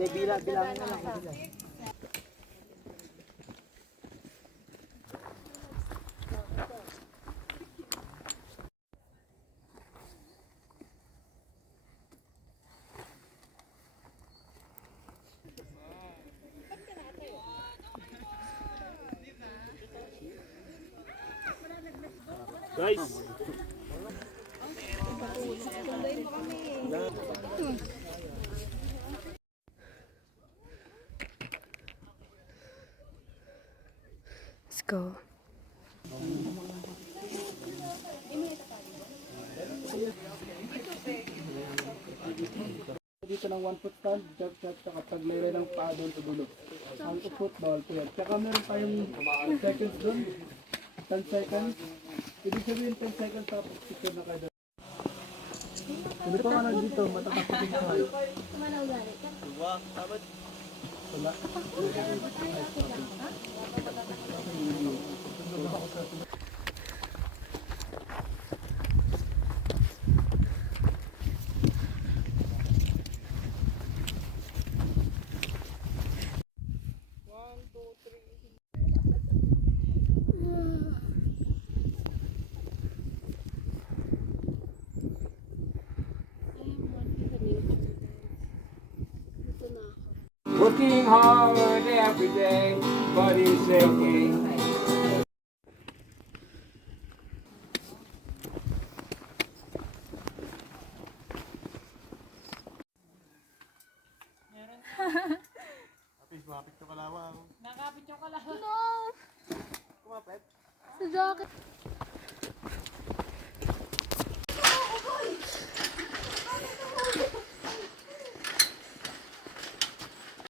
Bilangin na lang. Guys! Let's go. Dito ng 1 foot stand, jump shot, saka pag mayroon ng paa doon sa dulo. Ang football po yan. Tsaka meron tayong seconds doon, 10 seconds. Ibig sabihin 10 seconds tapos picture na kayo doon. Sabi ko nga lang dito, matatapusin ko kayo. Kumanaw galit ka? Wala. Working hard every day, but it's aching. No! Sa jacket.